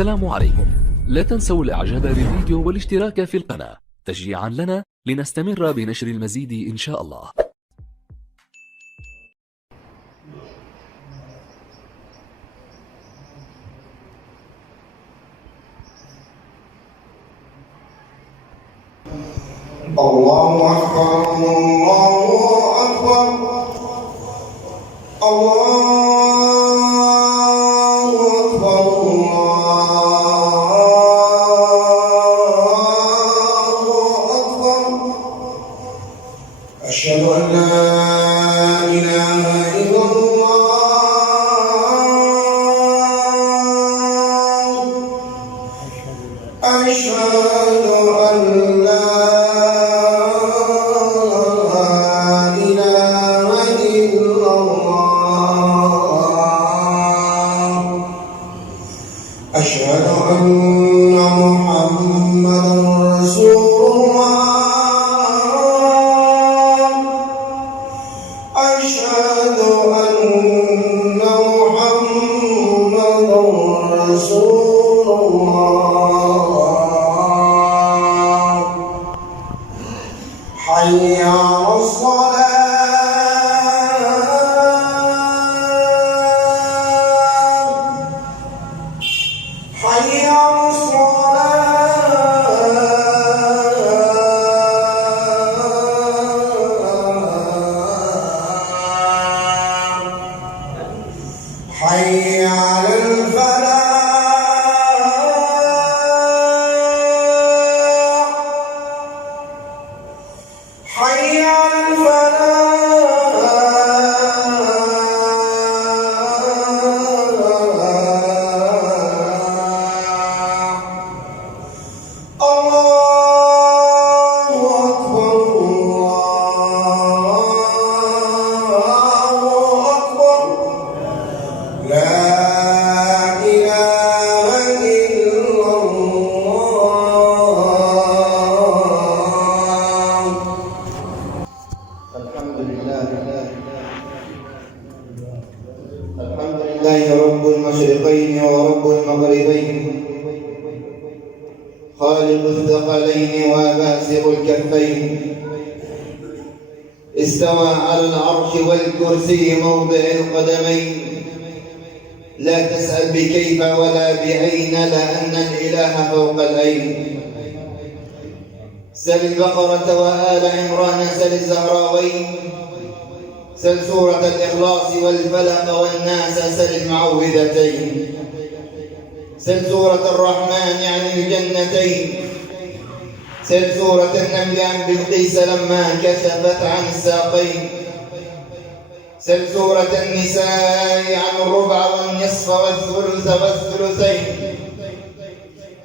السلام عليكم. لا تنسوا الاعجاب بالفيديو والاشتراك في القناة تشجيعا لنا لنستمر بنشر المزيد إن شاء الله. الله أكبر الله أكبر الله أكبر الله أكبر. أشهد أن لا إله إلا الله. أشهد أن لا أشهد أن محمدًا رسول الله. أشهد أن محمدًا رسول الله. حي على الصلاة. حي على الصلاة. حي على الفلاح. حي على الحمد لله رب المشرقين ورب المغربين، خالق الثقلين وباسط الكفين، استوى على العرش والكرسي موضع القدمين. لا تسأل بكيف ولا بأين، لأن الإله فوق الأين. سل البقرة وآل عمران، سل الزهراوين، سل سورة الإخلاص والفلق والناس، سل المعوذتين. سل سورة الرحمن عن الجنتين، سل سورة النمل عن بلقيس لما كشفت عن الساقين. سل سورة النساء عن الربع والنصف والثلث والثلثين.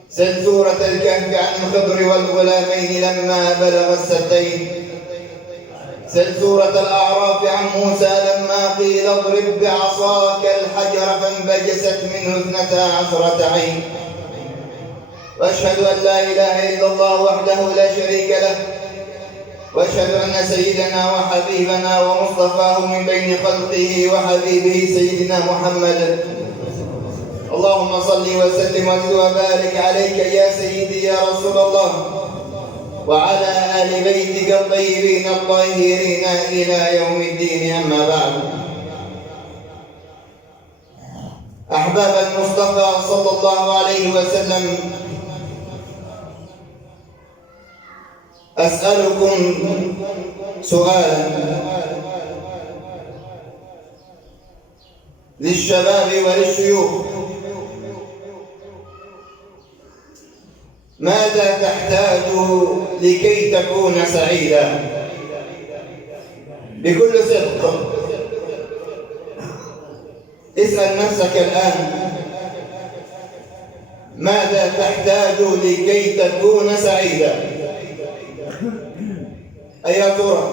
سل سورة الكهف عن الخضر والغلامين لما بلغ الستين. سل سورة الأعراف عن موسى لما قيل اضرب بعصاك الحجر فانبجست منه 12 عين. وأشهد أن لا إله إلا الله وحده لا شريك له، وأشهد أن سيدنا وحبيبنا ومصطفاه من بين خلقه وحبيبه سيدنا محمد. اللهم صل وسلم وبارك عليك يا سيدي يا رسول الله، وعلى آل بيتك الطيبين الطاهرين إلى يوم الدين. أما بعد، أحباب المصطفى صلى الله عليه وسلم، أسألكم سؤالا للشباب وللشيوخ: ماذا تحتاج لكي تكون سعيدا؟ بكل صدق اسأل نفسك الآن: ماذا تحتاج لكي تكون سعيدا؟ أيا ترى،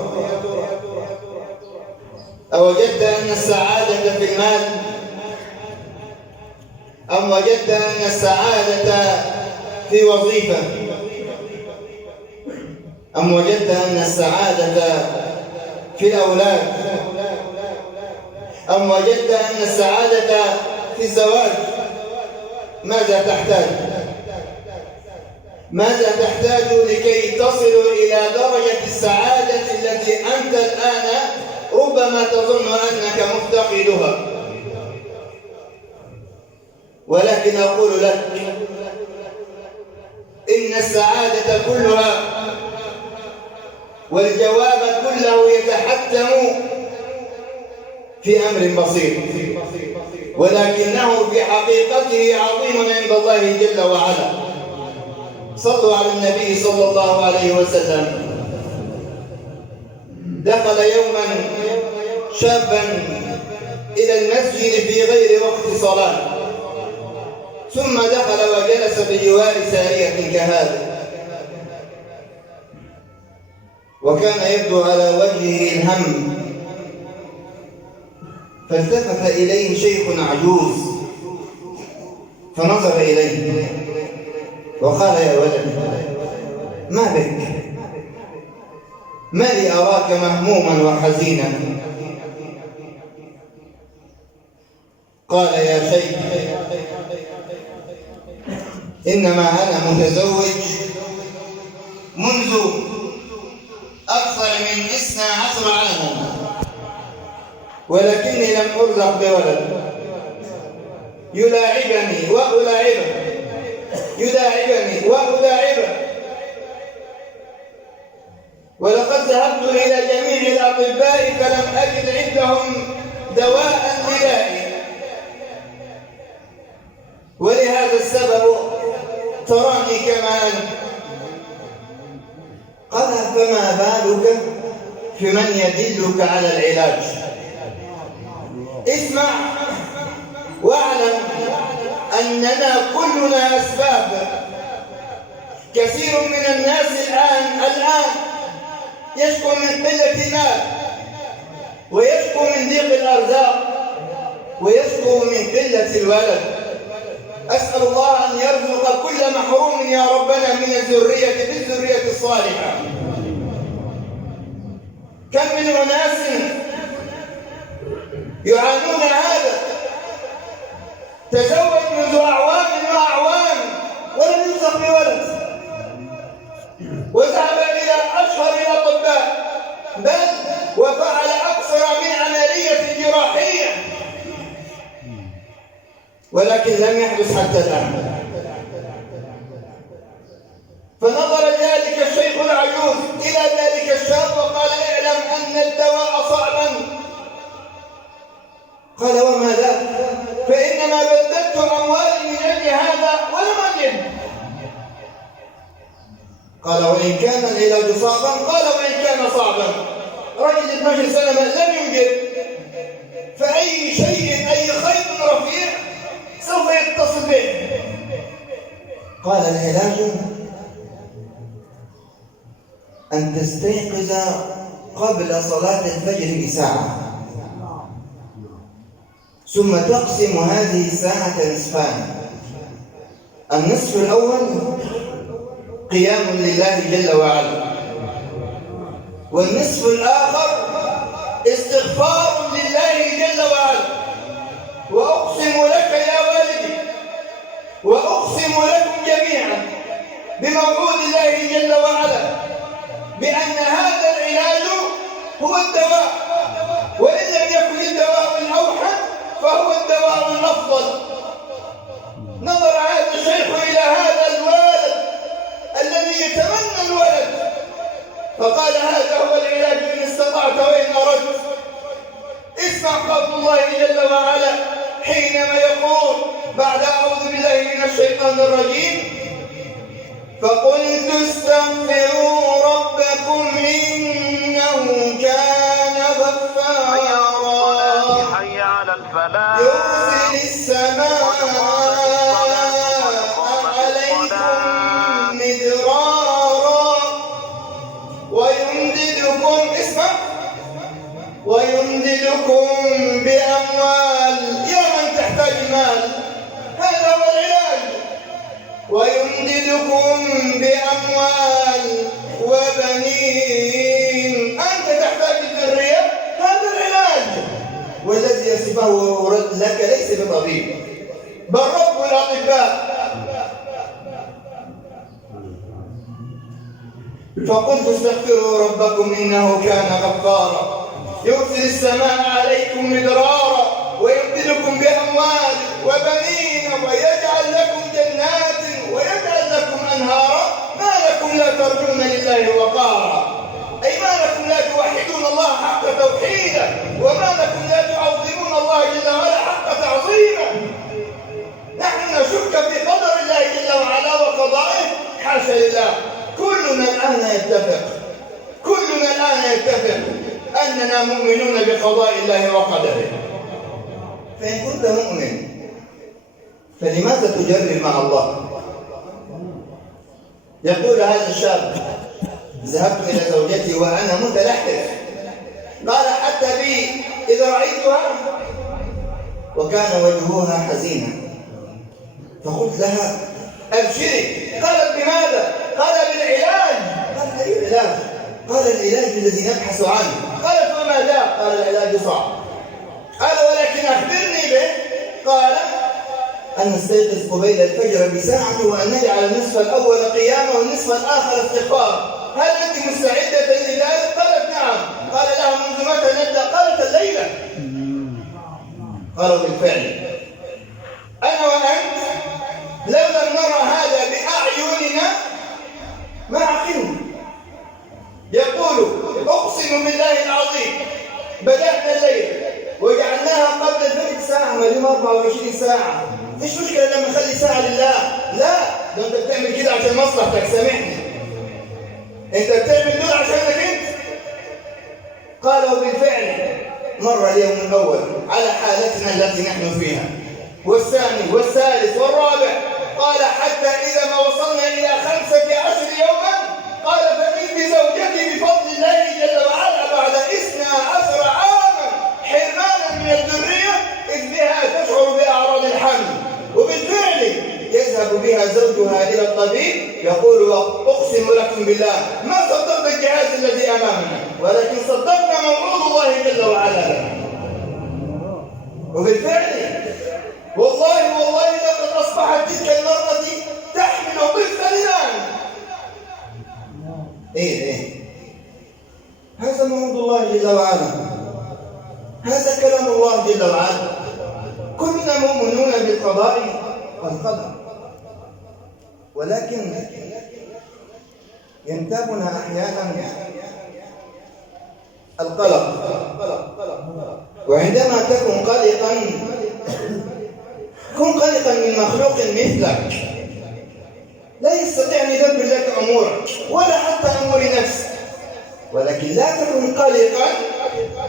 أوجدت أن السعادة في المال؟ أم وجدت أن السعادة في وظيفة؟ أم وجدت أن السعادة في الأولاد؟ أم وجدت أن السعادة في الزواج؟ ماذا تحتاج؟ ماذا تحتاج لكي تصل إلى درجة السعادة التي أنت الآن ربما تظن أنك مفتقدها؟ ولكن أقول لك إن السعادة كلها والجواب كله يتحتم في أمر بسيط، ولكنه في حقيقته عظيم عند الله جل وعلا. صلوا على النبي صلى الله عليه وسلم. دخل يوما شابا إلى المسجد في غير وقت صلاة، ثم دخل وجلس بجوار سارية كهذا، وكان يبدو على وجهه الهم، فالتفت إليه شيخ عجوز فنظر إليه وقال: يا ولد، ما بك؟ ما لي أراك مهموما وحزينا؟ قال: يا شيخ، إنما أنا متزوج منذ أكثر من 12 عاما، ولكني لم أرزق بولد، يلاعبني وألاعبه، يلاعبني وألاعبه، ولقد ذهبت إلى جميع الأطباء فلم أجد عندهم دواء لدائي، ولهذا السبب تراني كما أنت. قال: فما بالك في من يدلك على العلاج؟ اسمع واعلم أننا كلنا أسباب. كثير من الناس الآن يشكو من قلة المال، ويشكو من ضيق الأرزاق، ويشكو من قلة الولد. أسأل الله أن يرزق كل محروم يا ربنا من الذرية بالذرية الصالحة. كم من أناس يعانون هذا، تزوج منذ أعوام وأعوام ولم يرزق بولد، وذهب إلى أشهر الأطباء، بل وفعل أكثر من عملية جراحية، ولكن لم يحدث حتى الآن. فنظر ذلك الشيخ العجوز إلى ذلك الشاب وقال: اعلم أن الدواء صعبا. قال: وما ذاك؟ فإنما بذلت أموالي من أجل هذا ولم أجد. قال: وإن كان العلاج صعبا؟ قال: وإن كان صعبا. رجل 12 سنة لم يوجد، فأي شيء، أي خيط رفيع سوف يتصل به. قال: العلاج أن تستيقظ قبل صلاة الفجر بساعة، ثم تقسم هذه الساعة نصفان. النصف الأول قيام لله جل وعلا، والنصف الآخر استغفار لله جل وعلا. وأقسم لك يا والدي، وأقسم لكم جميعا بموعود الله جل وعلا بأن هذا العلاج هو الدواء، وإن لم يكن الدواء الأوحد فهو الدواء الأفضل. نظر هذا الشيخ إلى هذا الولد الذي يتمنى الولد، فقال: هذا هو العلاج إن استطعت وإن أردت. اسمع قول الله جل وعلا حينما يقول بعد أعوذ بالله من الشيطان الرجيم: فقلت استغفروا ربكم إنه كان غفارا يرسل السماء عليكم مدرارا ويمددكم بأموال. يا من تحتاج مال، هذا هو العلاج. ويمددكم بأموال وبنين. أنت تحتاج الذرية، هذا العلاج. والذي يصفه لك ليس بطبيب، بل رب الأطباء. فقلت استغفروا ربكم إنه كان غفارا يرسل السماء عليكم مدرارا ويمددكم بأموال وبنين ويجعل لكم جنات ويجعل لكم أنهارا ما لكم لا ترجون لله وقارا. أي ما لكم لا توحدون الله حق توحيده وما لكم لا تعظمون الله جل وعلا حق تعظيمه. نحن نشك في قدر الله جل وعلا وقضائه، حاشا لله. كلنا الآن يتفق أننا مؤمنون بقضاء الله وقدره. فإن كنت مؤمن فلماذا تجرب مع الله؟ يقول هذا الشاب: ذهبت إلى زوجتي وأنا متلحف، قال حتى بي إذا رأيتها وكان وجهها حزينا، فقلت لها: أبشري. قالت: بماذا؟ قال: بالعلاج. قال: أي علاج؟ قال: العلاج الذي نبحث عنه. قالت: وما ذا؟ قال: العلاج صعب. قال: ولكن أخبرني به. قال: أن نستيقظ قبيل الفجر بساعة وأن نجعل النصف الأول قيامة والنصف الآخر استغفار. هل أنت مستعدة لذلك؟ قالت: نعم. قال لها: منذ متى نبدأ؟ قالت: الليلة. قالوا: بالفعل أنا وأنت لو لم نرى هذا بأعيننا ما عقلنا. يقول: أقسم بالله العظيم بدأنا الليل وجعلناها قبل الفجر ساعة، اليوم 24 ساعة، مش مشكلة لما نخلي ساعة لله. لا، ده أنت بتعمل كده عشان مصلحتك، سامحني، أنت بتعمل دول عشانك أنت. قالوا: بالفعل مر اليوم الأول على حالتنا التي نحن فيها، والثاني والثالث والرابع. قال: حتى إذا ما وصلنا إلى 15 يوما، قال: فمن بزوجتي بفضل الله جل وعلا بعد 12 عاما حرمانا من الذرية إذ بها تشعر بأعراض الحمل. وبالفعل يذهب بها زوجها إلى الطبيب يقول: أقسم لكم بالله ما صدقت الجهاز الذي أمامنا، ولكن صدقنا موعود الله جل وعلا لنا. وبالفعل والله لقد أصبحت تلك المرأة تحمل طفلا الآن. إيه هذا موعود الله جل وعلا، هذا كلام الله جل وعلا. كلنا مؤمنون بالقضاء والقدر، ولكن ينتابنا أحيانا القلق. وعندما تكن قلقا كن قلقا من مخلوق مثلك لا يستطيع أن يدبر لك أمورك ولا حتى أمور نفسك، ولكن لا تكن قلقا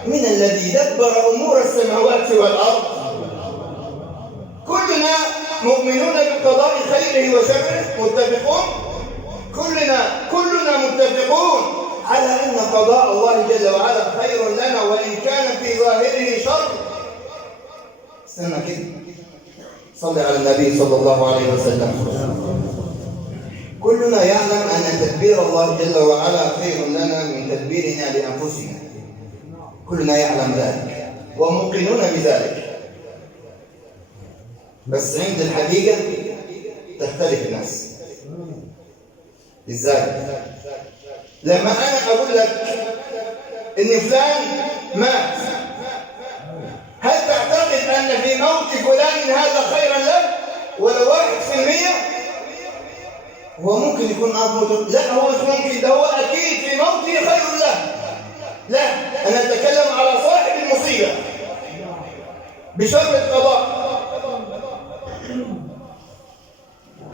من الذي دبر أمور السماوات والأرض. كلنا مؤمنون بقضاء خيره وشره، متفقون. كلنا متفقون على أن قضاء الله جل وعلا خير لنا وإن كان في ظاهره شر. استنى كده، صلي على النبي صلى الله عليه وسلم. كلنا يعلم أن تدبير الله جل وعلا خير لنا من تدبيرنا لأنفسنا. كلنا يعلم ذلك وموقنون بذلك، بس عند الحقيقة تختلف الناس. إزاي؟ لما أنا أقول لك إن فلان مات، هل تعتقد أن في موت فلان هذا خيرا له ولو 1%؟ هو ممكن يكون موت، لا هو مش ممكن، ده هو أكيد في موته خير له. لا، أنا أتكلم على صاحب المصيبة بشر القضاء.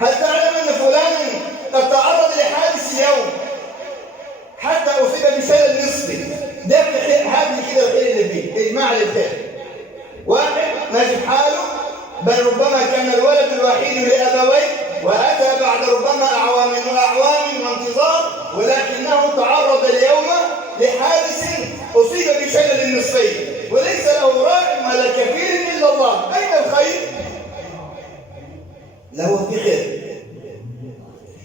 هل تعلم أن فلان قد تعرض لحادث اليوم حتى أصيب بشلل نصفي؟ ده هذه كده الخير اللي فيه، إجماع للخير. واحد ماشي بحاله، بل ربما كان الولد الوحيد لأبويه وأتى بعد ربما أعوام وانتظار، ولكنه تعرض اليوم لحادث أصيب بشلل النصفي وليس له راحم ولا كفيل إلا الله. أين الخير؟ لا، هو في خير.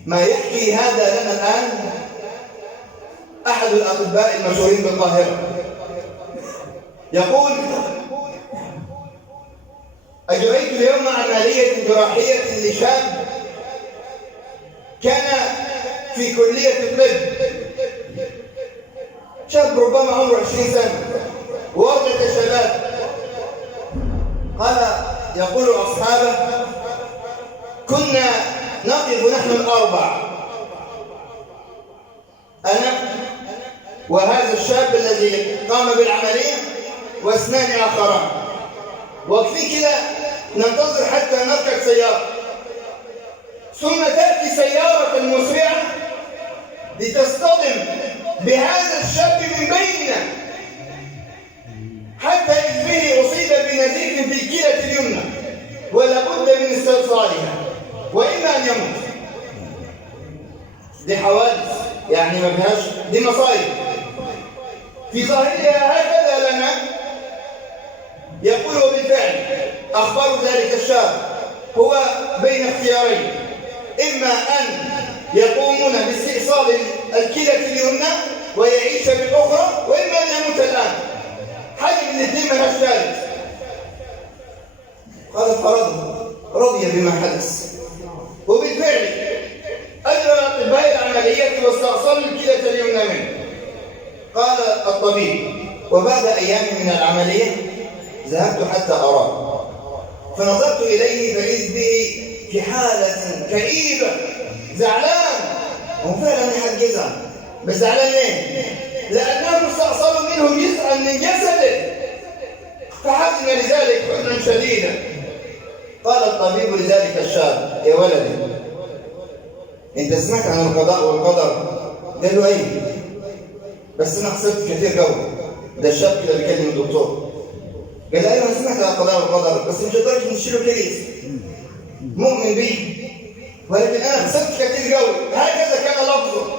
ما يحكي هذا لنا الآن أحد الأطباء المشهورين بالقاهرة، يقول أجريت اليوم عملية جراحية لشاب كان في كلية الطب، شاب ربما عمره 20 سنة، وردة شباب. قال يقول أصحابه: كنا نقف نحن الأربع، أنا وهذا الشاب الذي قام بالعملية واثنان آخران، واقفين كده ننتظر حتى نركب سيارة، ثم تأتي سيارة مسرعة لتصطدم بهذا الشاب من بيننا، حتى إذ به أصيب بنزيف في الكلى اليمنى ولا بد من استئصالها وإما أن يموت. دي حوادث يعني ما فيهاش، دي مصايب في ظاهرها هكذا لنا. يقول وبالفعل أخبار ذلك الشاب هو بين اختيارين: إما أن يقومون باستئصال الكلى اليمنى ويعيش بالأخرى، وإما أن يموت الآن. حاجة من الاثنين ملهاش ثالث. قال رضي بما حدث، وبالفعل أجرى أطباء العملية واستأصلوا الكلى اليمنى منه. قال الطبيب: وبعد أيام من العملية ذهبت حتى أراه، فنظرت إليه فإذ به في حالة كئيبة، زعلان. هو فعلا يحب يزعل، بس زعلان ليه؟ لأنهم استأصلوا منه جزءا من جسده، فحزن لذلك حزنا شديدا. قال الطبيب لذلك الشاب: يا ولدي، انت سمعت عن القضاء والقدر؟ قال له: ايه، بس انا خسرت كثير قوي. ده الشاب كده بيكلم الدكتور، قال: ايوه انا سمعت عن القضاء والقدر، بس مش لدرجه نشيله كويس، مؤمن بيه، ولكن انا خسرت كثير قوي. هكذا كان لفظه.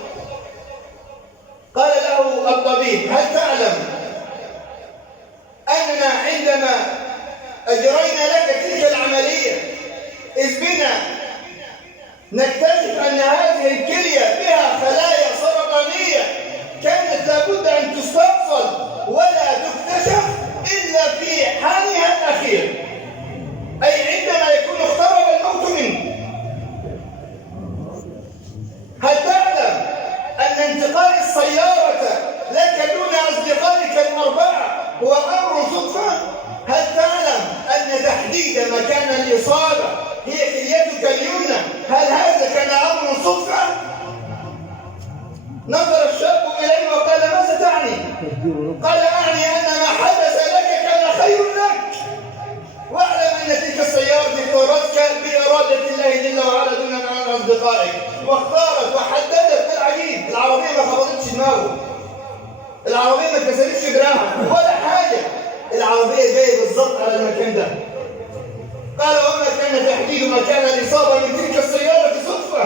قال له الطبيب: هل تعلم اننا عندما اجرينا لك تلك العمليه اذ بنا نكتشف أن هذه الكلية بها خلايا سرطانية كانت لابد أن تستأصل ولا تكتشف إلا في حالها الأخير، أي عندما يكون اقترب الموت منه. هل تعلم أن انتقال السيارة لك دون أصدقائك الأربعة هو أمر صدفة؟ هل تعلم أن تحديد مكان الإصابة هي كليتك اليمنى؟ هل هذا كان أمر صدفة؟ نظر الشاب إليه وقال: ماذا تعني؟ قال: أعني أن ما حدث لك كان خير لك، واعلم أن تلك السيارة اختارتك بإرادة الله جل وعلا دون عن أصدقائك، واختارت وحددت. العجيب، العربية ما خبطتش دماغه، العربية ما كسرتش دراعه ولا حاجة، العربية جاية بالضبط على المكان ده. قال: وما كان تحديد مكان الإصابة من تلك السيارة صدفة،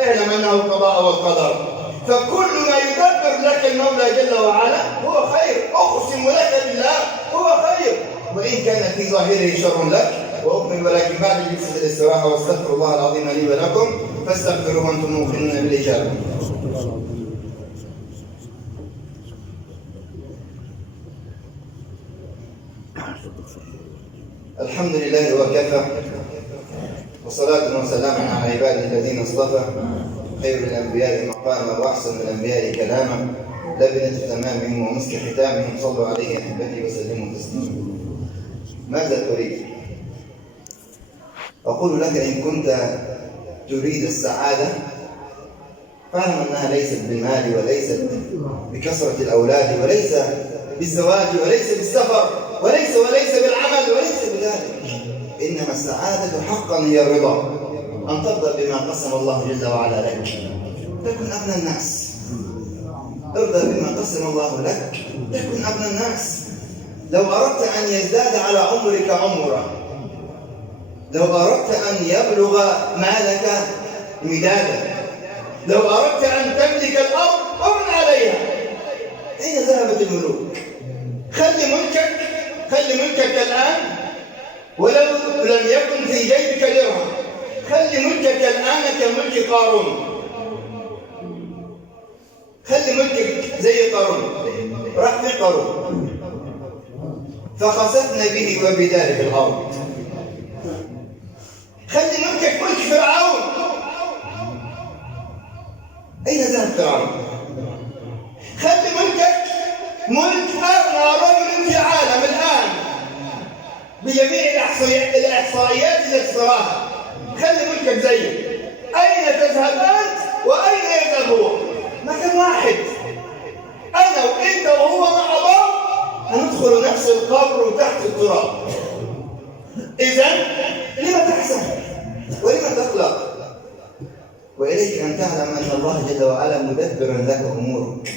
اعلم أنه القضاء والقدر، فكل ما يدبر لك المولى جل وعلا هو خير. أقسم لك بالله هو خير، وإن كان في ظاهره شر لك. وأكمل ولكن بعد جلسة الاستراحة، واستغفر الله العظيم لي ولكم فاستغفروه وأنتم موقنون بالإجابة. الحمد لله وكفى، وصلاة وسلاما على عباده الذين اصطفى، خير الأنبياء مقاما وأحسن الأنبياء كلاما، لبنة تمامهم ومسك ختامهم، صلوا عليه أحبتي وسلموا تسليما. ماذا تريد؟ أقول لك: إن كنت تريد السعادة فاعلم أنها ليست بالمال، وليست بكثرة الأولاد، وليس بالزواج، وليس بالسفر، وليس بالعمل، وليس بذلك. إنما السعادة حقا هي الرضا، أن ترضى بما قسم الله جل وعلا لك، تكن أغنى الناس. ارضى بما قسم الله لك تكن أغنى الناس. لو أردت أن يزداد على عمرك عمرا، لو أردت أن يبلغ مالك مدادا، لو أردت أن تملك الأرض أمن عليها. أين ذهبت الملوك؟ خلي ملكك الآن، ولو لم يكن في جيبك درهم، خلي ملكك الآن كملك قارون، خلي ملكك زي قارون. راح في قارون، فخسفنا به وبداره الأرض خلي ملكك ملك فرعون. أين ذهب فرعون؟ خلي ملكك ملك أغنى رجل في العالم الآن بجميع الإحصائيات التي تراها. خلي ملكك زيه. أين تذهب أنت وأين يذهب هو؟ مكان واحد. أنا وأنت وهو مع بعض هندخل نفس القبر وتحت التراب. إذن لما تحزن ولما تقلق؟ وإليك أن تعلم أن الله جل وعلا مدبر لك أمورك،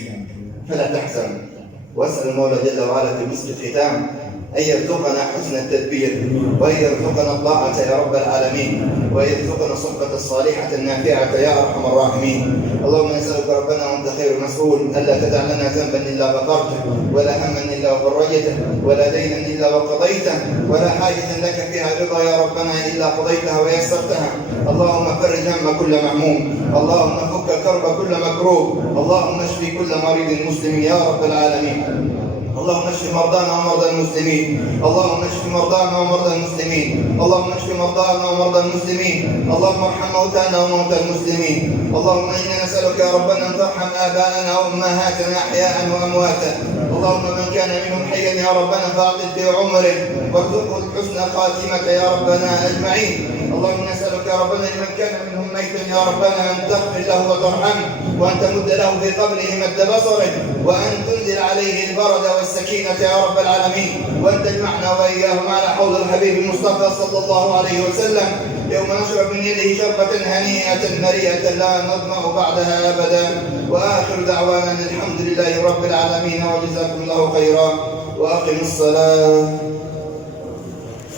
فلا تحزن. واسأل المولى جل وعلا في مسك الختام أن يرزقنا حسن التدبير، وأن يرزقنا الطاعة يا رب العالمين، وأن يرزقنا الصحبة الصالحة النافعة يا أرحم الراحمين. اللهم نسألك ربنا وأنت خير مسؤول ألا تدع لنا ذنبا إلا غفرته، ولا هما إلا فرجته، ولا دينا إلا وقضيته، ولا حاجة لك فيها رضا يا ربنا إلا قضيتها ويسرتها. اللهم فرج هم كل مهموم، اللهم فك كرب كل مكروب، اللهم اشف كل مريض مسلم يا رب العالمين. اللهم اشف مرضانا ومرضى المسلمين، اللهم اشف مرضانا ومرضى المسلمين، اللهم اشف مرضانا ومرضى المسلمين، اللهم ارحم موتانا وموتى المسلمين. اللهم انا نسالك يا ربنا ان ترحم اباءنا وامهاتنا احياء وامواتا. اللهم من كان منهم حيا يا ربنا فاعطل في عمره وارزقه الحسنى خاتمه يا ربنا اجمعين. اللهم نسالك يا ربنا من كان منهم ميتا يا ربنا ان تغفر له وترحمه، وان تمد له في قبره مد بصره، وان تنزل عليه البرد والسكينة يا رب العالمين، وأن تجمعنا وإياهم على حوض الحبيب المصطفى صلى الله عليه وسلم يوم نشرب من يده شربة هنيئة مريئة لا نظمأ بعدها أبدا. وآخر دعوانا الحمد لله رب العالمين، وجزاكم الله خيرا، وأقم الصلاة.